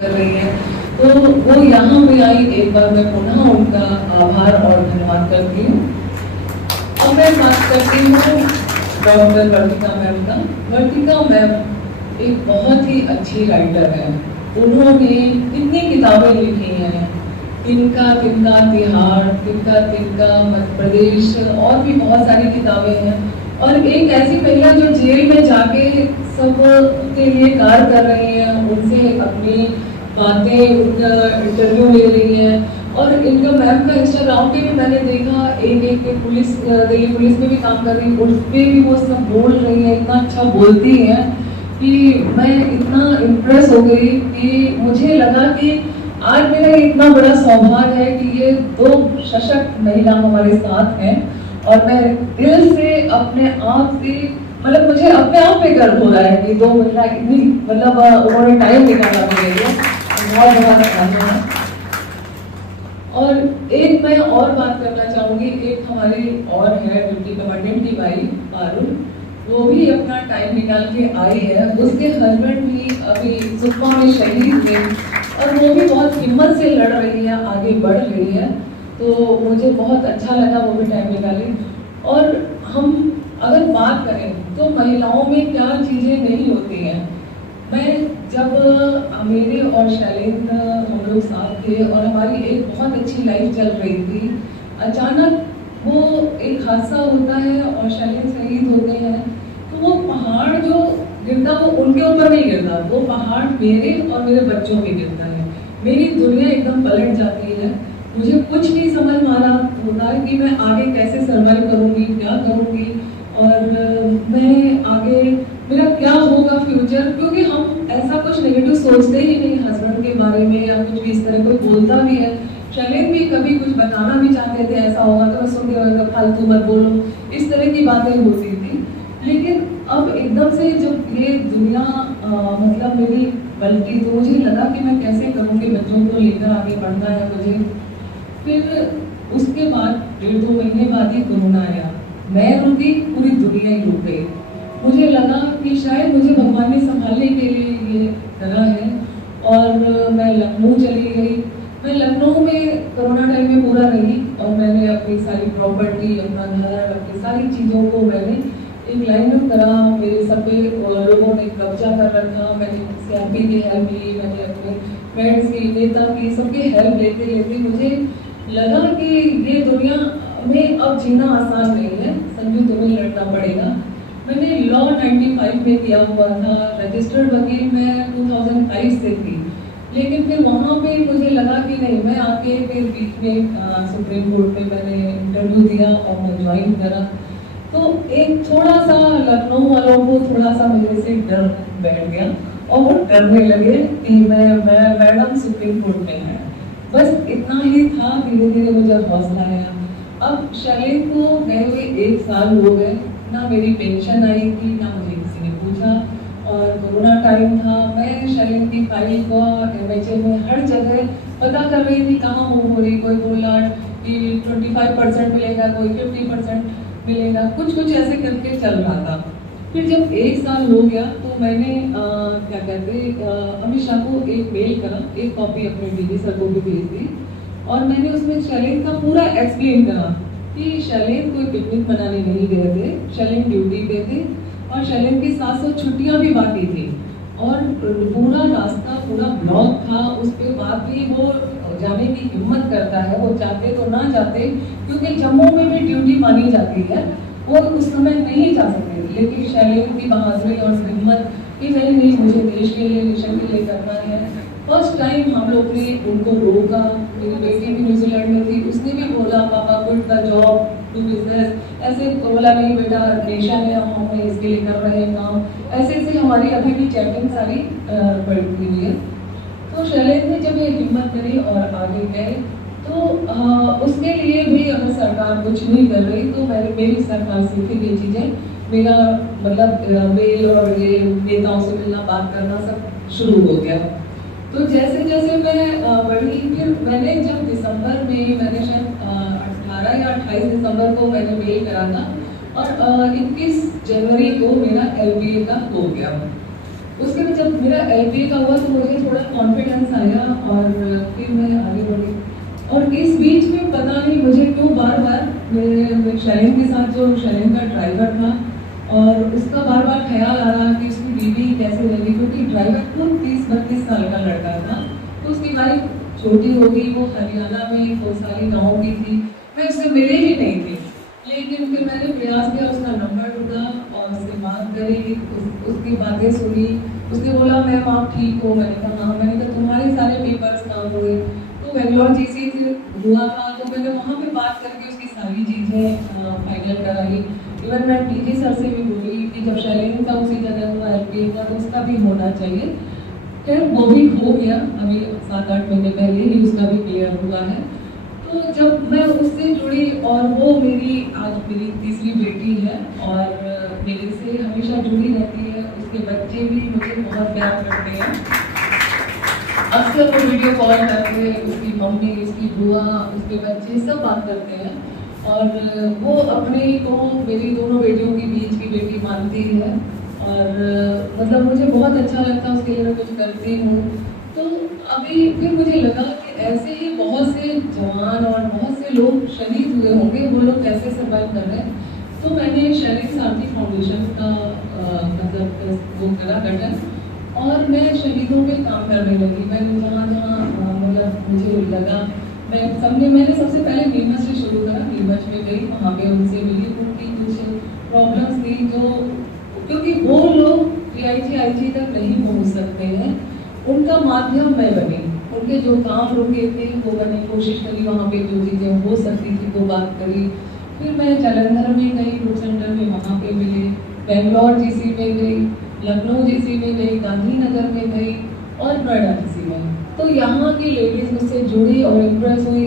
कर रही है, तो वो यहाँ पे आई। एक बार मैं पुनः उनका आभार और धन्यवाद करती हूँ। अब मैं बात करती हूँ डॉक्टर वर्तिका मैम का। वर्तिका मैम एक बहुत ही अच्छी राइटर है। उन्होंने कितनी किताबें लिखी हैं, तिनका तिनका तिहाड़, तिनका तिनका मध्य प्रदेश, और भी बहुत सारी किताबें हैं। और एक ऐसी महिला जो जेल में जाके सब के लिए कार्य कर रही है, उनसे अपनी बातें, उनका इंटरव्यू ले रही है। और इनका मैम का इंस्टाग्राम पे भी मैंने देखा, एक पुलिस, दिल्ली पुलिस में भी काम कर रही है, उस पर भी वो सब बोल रही है, इतना अच्छा बोलती है कि मैं इतना इम्प्रेस हो गई कि मुझे लगा कि आज मेरा इतना बड़ा सौभाग्य है कि ये दो सशक्त महिला हमारे साथ हैं। और मैं दिल से अपने आप से, मतलब मुझे अपने आप पे गर्व हो रहा है कि दो महिला इतनी, मतलब उन्होंने टाइम निकाला मेरे लिए, बहुत बड़ा धन्यवाद। और एक मैं और बात करना चाहूंगी, एक हमारी और है ड्यूटी कमांडेंट की भाई पारुल, वो भी अपना टाइम निकाल के आई है। उसके हस्बैंड भी अभी सुकमा में शहीद थे और वो भी बहुत हिम्मत से लड़ रही है, आगे बढ़ रही है। तो मुझे बहुत अच्छा लगा वो भी टाइम निकाले। और हम अगर बात करें तो महिलाओं में क्या चीज़ें नहीं होती हैं। मैं जब मेरे और शैलेंद्र हम लोग साथ थे और हमारी एक बहुत अच्छी लाइफ चल रही थी, अचानक वो एक हादसा होता है और शैलेंद्र शहीद होते हैं। तो वो पहाड़ जो गिरता वो उनके ऊपर नहीं गिरता, वो पहाड़ मेरे और मेरे बच्चों पे गिरता है। मेरी दुनिया एकदम पलट जाती है। मुझे कुछ नहीं समझ में आ रहा होता है कि मैं आगे कैसे सर्वाइव करूँगी, क्या करूँगी, और मैं आगे मेरा क्या होगा फ्यूचर। क्योंकि हम ऐसा कुछ नेगेटिव सोचते ही नहीं हस्बैंड के बारे में, या कुछ भी इस तरह कोई बोलता भी है। शैलेंद्र भी कभी कुछ बताना भी चाहते थे ऐसा होगा तो मैं सुनते रहता, फालतू मत बोलो, इस तरह की बातें होती थी। लेकिन अब एकदम से जब ये दुनिया मतलब मेरी पलटी, तो मुझे लगा कि मैं कैसे करूँगी, बच्चों को लेकर आगे बढ़ना है मुझे। फिर उसके बाद 1.5-2 महीने बाद ही कोरोना आया। मैं रुकी, पूरी दुनिया ही रुक गई। मुझे लगा कि शायद मुझे भगवान ने संभालने के लिए ये करा है। और मैं लखनऊ चली गई। मैं लखनऊ में कोरोना टाइम में पूरा रही और मैंने अपनी सारी प्रॉपर्टी, अपना घर, अपनी सारी चीज़ों को मैंने एक लाइन में करा। मेरे सब पे लोगों ने कब्जा कर रखा। मैंने सीआरपी की हेल्प ली, मैंने अपने फ्रेंड्स की, नेता की, सबकी हेल्प लेते लेते मुझे लगा कि ये दुनिया में अब जीना आसान नहीं है, संजू तुम्हें लड़ना पड़ेगा। मैंने लॉ 95 में किया हुआ था, रजिस्टर्ड वकील मैं 2005 से थी। लेकिन फिर वहाँ पे मुझे लगा कि नहीं, मैं आके फिर बीच में सुप्रीम कोर्ट में मैंने इंटरव्यू दिया और मैं ज्वाइन करा। तो एक थोड़ा सा लखनऊ वालों को थोड़ा सा मेरे से डर बैठ गया और वो डरने लगे कि मैं मैडम सुप्रीम कोर्ट में है। बस इतना ही था। धीरे धीरे मुझे हौसला आया। अब शैलेंद्र को गए हुए 1 साल हो गए, ना मेरी पेंशन आई थी, ना मुझे किसी ने पूछा। और कोरोना टाइम था, मैं शैलेंद्र की फाइल को MHA में हर जगह पता कर रही थी कहाँ मूव हो रही। कोई बोला कि 25% मिलेगा, कोई 50% मिलेगा, कुछ कुछ ऐसे करके चल रहा था। फिर जब 1 साल हो गया तो मैंने क्या कहते अमित शाह को एक मेल करा, एक कॉपी अपने DG सर को भी भेज दी। और मैंने उसमें शैलेंद्र का पूरा एक्सप्लेन करा कि शैलेंद्र कोई पिकनिक मनाने नहीं गए थे, शैलेंद्र ड्यूटी पे थे और शैलेंद्र की 700 छुट्टियां भी बाकी थी। और पूरा रास्ता पूरा ब्लॉक था, उस पे बाद भी वो जाने की हिम्मत करता है। वो चाहते तो ना जाते, क्योंकि जम्मू में भी ड्यूटी मानी जाती है, वो उस समय नहीं जा सकते। लेकिन शैलेंद्र की बहादुरी और हिम्मत कि नहीं, मुझे देश के लिए, मिशन के लिए करना है। फर्स्ट टाइम हम लोग ने उनको रोका। मेरी बेटी भी न्यूजीलैंड में थी, उसने भी बोला पापा quit the job, do business. ऐसे बोला नहीं बेटा, नेशन है, हम इसके लिए कर रहे हैं काम। ऐसे ऐसे हमारी अभी भी चैटिंग सारी पड़ी हुई है। तो शैलेंद्र ने जब ये हिम्मत करी और आगे गए, तो उसके लिए भी अगर सरकार कुछ नहीं कर रही तो मेरी सरकार सीखी ये चीज़ें, मेरा मतलब मेल और ये नेताओं से मिलना, बात करना सब शुरू हो गया। तो जैसे जैसे मैं बढ़ी, फिर मैंने जब दिसंबर में, मैंने शायद 18 या 28 दिसंबर को मैंने मेल करा था और 21 जनवरी को मेरा LBA का हो गया। उसके बाद जब मेरा LBA का हुआ तो मुझे थोड़ा कॉन्फिडेंस आया और फिर मैं आगे बढ़ी। और इस बीच में पता नहीं मुझे क्यों बार बार मेरे शैलेन के साथ, जो शैलेन का ड्राइवर था, और उसका बार बार ख्याल आ रहा कि उसकी बीवी कैसे रहेगी, क्योंकि ड्राइवर को 30-32 साल का लड़का था, तो उसकी वाइफ छोटी होगी, वो हरियाणा में कोसाली गाँव की थी, मैं उससे मिले ही नहीं थी। लेकिन फिर मैंने प्रयास किया, उसका नंबर ढूंढा और उससे बात करी, उसकी बातें सुनी। उसने बोला मैम आप ठीक हो? मैंने कहा हाँ। मैंने कहा तुम्हारे सारे पेपर्स काम हुए? तो बेंगलोर GC से हुआ था, तो मैंने वहाँ पे बात करके उसकी सारी चीज़ें फाइनल कराई। इवन मैं DG सर से भी बोली कि जब शैलेन का उसी जगह हुआ LPA का, तो उसका भी होना चाहिए। खैर वो भी हो गया, अभी 7-8 महीने पहले ही उसका भी क्लियर हुआ है। तो जब मैं उससे जुड़ी, और वो आज मेरी तीसरी बेटी है और मेरे से हमेशा जुड़ी रहती है। उसके बच्चे भी मुझे बहुत प्यार करते हैं, अक्सर वो वीडियो कॉल करके उसकी मम्मी, उसकी बुआ, उसके बच्चे सब बात करते हैं। और वो अपने को मेरी दोनों बेटियों के बीच की बेटी मानती है, और मतलब मुझे बहुत अच्छा लगता है, उसके लिए मैं कुछ करती हूँ। तो अभी फिर मुझे लगा कि ऐसे ही बहुत से जवान और बहुत से लोग शहीद हुए होंगे, वो लोग कैसे सर्वाइव कर रहे हैं। तो मैंने शैलेन सारथी फाउंडेशन का मतलब वो करा गठन, और मैं शहीदों पे काम करने लगी। मैंने जहाँ जहाँ मतलब मुझे लगा, मैंने सबसे पहले नीमच से शुरू करा। नीमच में गई, वहाँ पे उनसे मिली, उनकी कुछ प्रॉब्लम्स थी जो, क्योंकि वो लोग PIG IG तक नहीं पहुँच सकते हैं, उनका माध्यम मैं बनी। उनके जो काम रुके थे वो मैंने कोशिश करी, वहाँ पे जो चीज़ें हो सकती थी वो बात करी। फिर मैं जालंधर में गई, ग्रुप सेंटर में, वहाँ पे मिले। बेंगलोर GC में गई, लखनऊ GC में गई, गांधीनगर में गई और नोएडा GC में। तो यहाँ की लेडीज मुझसे जुड़ी और इम्प्रेस हुई।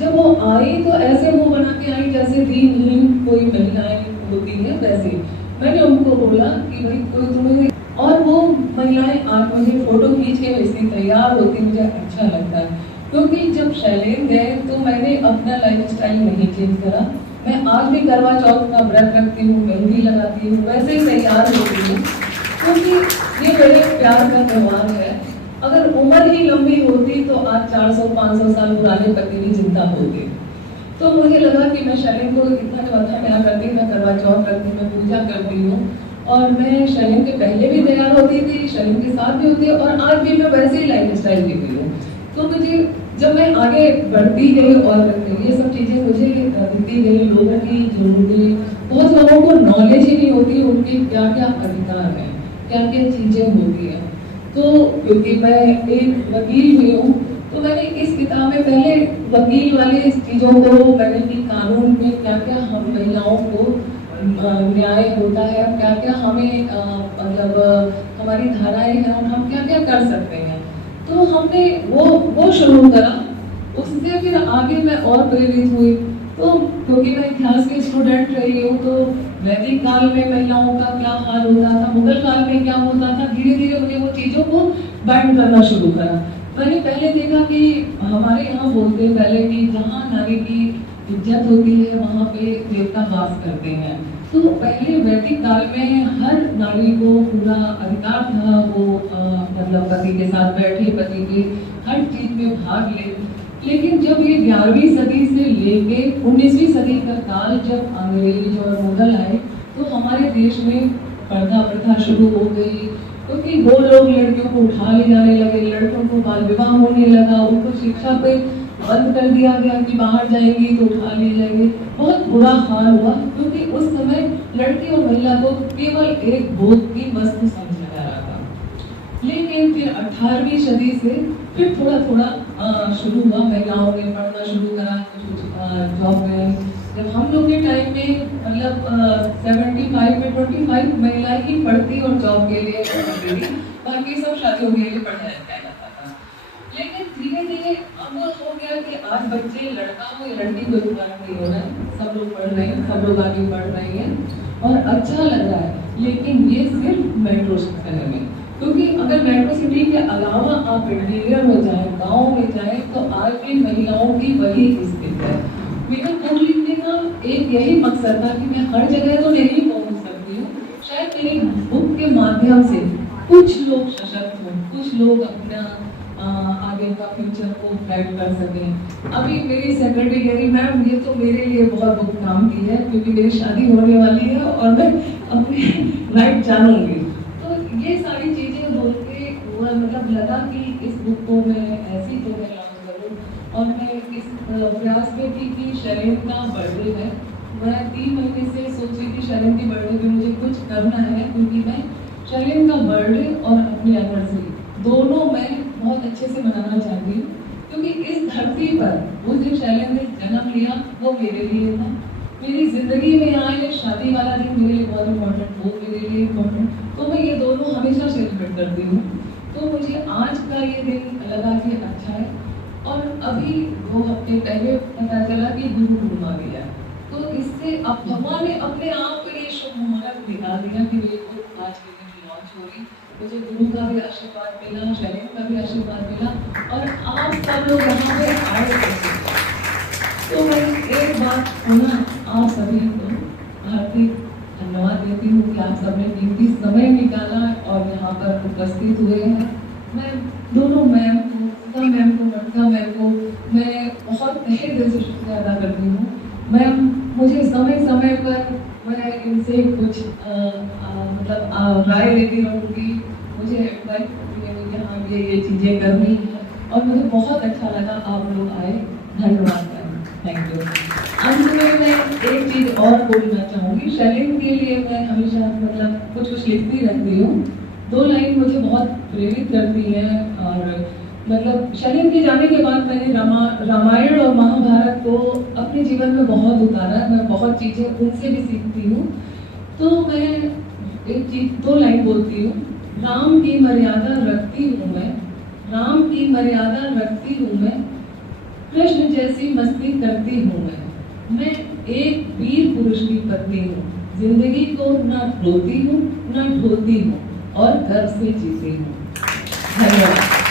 जब वो आई तो ऐसे मुँह बना के आई जैसे दीनहीन कोई महिलाएं होती है वैसे। मैंने उनको बोला कि भाई कोई तुम्हें, और वो महिलाएं आज मुझे फोटो खींच के भेजती, तैयार होती, मुझे अच्छा लगता है। क्योंकि जब शैलेन गए तो मैंने अपना लाइफस्टाइल नहीं चेंज करा। मैं आज भी करवा चौथ का व्रत रखती हूँ, मेहंदी लगाती हूँ, वैसे ही तैयार होती हूँ, क्योंकि ये मेरे प्यार का त्यौहार है। अगर उम्र ही लंबी होती तो आज 400-500 साल पुराने पति भी जिंदा होते। तो मुझे लगा कि मैं शैलेन को इतना जो अच्छा प्यार करती, मैं करवा चौथ करती, मैं पूजा करती हूँ, और मैं शैलेन के पहले भी तैयार होती थी, शैलेन के साथ भी होती है, और आज भी मैं वैसे ही लाइफ स्टाइल जीती हूँ। तो मुझे जब मैं आगे बढ़ती गई और ये सब चीज़ें मुझे दिखती गई, लोगों की ज़रूरतें, बहुत लोगों को नॉलेज ही नहीं होती उनके क्या क्या अधिकार हैं, क्या क्या चीज़ें होती हैं। तो क्योंकि मैं एक वकील भी हूँ, तो मैंने इस किताब में पहले वकील वाली चीज़ों को मैंने कि कानून में क्या क्या हम महिलाओं को न्याय होता है, क्या क्या हमें मतलब हमारी धाराएं हैं और हम क्या क्या कर सकते हैं। तो हमने वो शुरू करा। उससे फिर आगे मैं और प्रेरित हुई। तो क्योंकि मैं इतिहास की स्टूडेंट रही हूँ, तो वैदिक काल में महिलाओं का क्या हाल होता था, मुगल काल में क्या होता था, धीरे धीरे उन्हें वो चीज़ों को बैंड करना शुरू करा। मैंने पहले देखा कि हमारे यहाँ बोलते हैं पहले कि जहाँ नारी की इज्जत होती है वहाँ पे देवता वास करते हैं। तो पहले वैदिक काल में हर नारी को पूरा अधिकार था, वो मतलब पति के साथ बैठे, पति के हर चीज में भाग ले। लेकिन जब ये 11वीं सदी से लेके 19वीं सदी का काल जब अंग्रेज और मुगल आए, तो हमारे देश में पर्दा प्रथा शुरू हो गई, क्योंकि वो लोग लड़कियों को उठा ले जाने लगे, लड़कों को बाल विवाह होने लगा, उनको शिक्षा पे बंद कर दिया गया कि बाहर जाएंगी तो उठा ले जाएंगे। बहुत बुरा हाल हुआ, क्योंकि उस समय लड़की और महिला को केवल एक भोग की वस्तु समझा जा रहा था। लेकिन फिर 18वीं सदी से फिर थोड़ा थोड़ा शुरू हुआ, महिलाओं ने पढ़ना शुरू करा, कुछ जॉब में। जब हम लोग के टाइम में मतलब 75 में 25 महिलाएं ही पढ़ती और जॉब के लिए पढ़ती थी, बाकी सब शादियों के लिए पढ़ाया जाता था। लेकिन धीरे धीरे अब हो गया कि आज बच्चे, लड़का हो या लड़की, कोई फर्क नहीं हो रहा है, सब लोग पढ़ रहे हैं, सब लोग आगे बढ़ रहे हैं और अच्छा लग रहा है। लेकिन ये सिर्फ मेट्रो शहर में, क्योंकि अगर मेट्रो सिटी के अलावा आप इंटीरियर में जाए, गाँव में जाए, तो आज भी महिलाओं की वही स्थिति है। मेरा बुक लिखने का एक यही मकसद था कि मैं हर जगह तो नहीं पहुंच सकती हूँ, शायद मेरी बुक के माध्यम से कुछ लोग सशक्त हों, कुछ लोग अपना आगे का फ्यूचर को ब्राइट कर सकें। अभी मेरी सेक्रेटरी कह रही मैम ये तो मेरे लिए बहुत बुक काम की है क्योंकि मेरी शादी होने वाली है और मैं अपनी राइट जानूंगी। तो ये सारी चीज़ें बोल के मतलब लगा कि इस बुक को मैं ऐसी जगह लॉन्च करूँ और मैं इस प्रयास में थी कि शैलेन का बर्थडे है। मैं 3 महीने से सोच रही थी शैलेन के बर्थडे पे मुझे कुछ करना है क्योंकि मैं शैलेन का बर्थडे और अपनी एनिवर्सरी दोनों मैं बहुत अच्छे से मनाना चाहती हूँ क्योंकि इस धरती पर उस दिन शैलेन ने जन्म लिया वो मेरे लिए था। मेरी जिंदगी में आए शादी वाला दिन मेरे लिए बहुत इम्पोर्टेंट, वो मेरे लिए इम्पोर्टेंट, तो मैं ये दोनों हमेशा सेलिब्रेट करती हूँ। तो मुझे आज का ये दिन लगा कि अच्छा है। और अभी 2 हफ्ते पहले पता चला कि गुरु पूर्णिमा भी है, तो इससे अब भगवान ने अपने आप को ये शुभ मुहूर्त दिखा दिया कि मेरी बुक आज के दिन लॉन्च हो रही। मुझे गुरु का भी आशीर्वाद मिला, शैलेन का भी आशीर्वाद मिला और आप सब लोग यहाँ पे आए। तो मैं एक बात सुना आप सभी को हार्दिक धन्यवाद देती हूँ कि आप सबने कीमती समय निकाला और यहाँ पर उपस्थित हुए हैं। मैं दोनों मैम को, गीता मैम को, मटका मैम को मैं बहुत तहे दिल से शुक्रिया अदा करती हूँ। मैम मुझे समय समय पर मैं इनसे कुछ मतलब राय लेती रहूँगी, मुझे एडवाइस यहाँ ये चीज़ें करनी है और मुझे बहुत अच्छा लगा आप लोग आए। धन्यवाद मैम, थैंक यू। अंत में मैं एक चीज़ और बोलना चाहूँगी, शैलेन के लिए मैं हमेशा मतलब कुछ लिखती रहती हूँ। 2 लाइन मुझे बहुत प्रेरित करती हैं और मतलब शैलेन के जाने के बाद मैंने रामायण और महाभारत को अपने जीवन में बहुत उतारा। मैं बहुत चीज़ें उनसे भी सीखती हूँ। तो मैं एक चीज 2 लाइन बोलती हूँ। राम की मर्यादा रखती हूँ मैं, राम की मर्यादा रखती हूँ मैं, कृष्ण जैसी मस्ती करती हूँ मैं एक वीर पुरुष की पत्नी हूँ, जिंदगी को ना रोती हूँ ना ढोती हूँ और गर्व से जीती हूँ। धन्यवाद।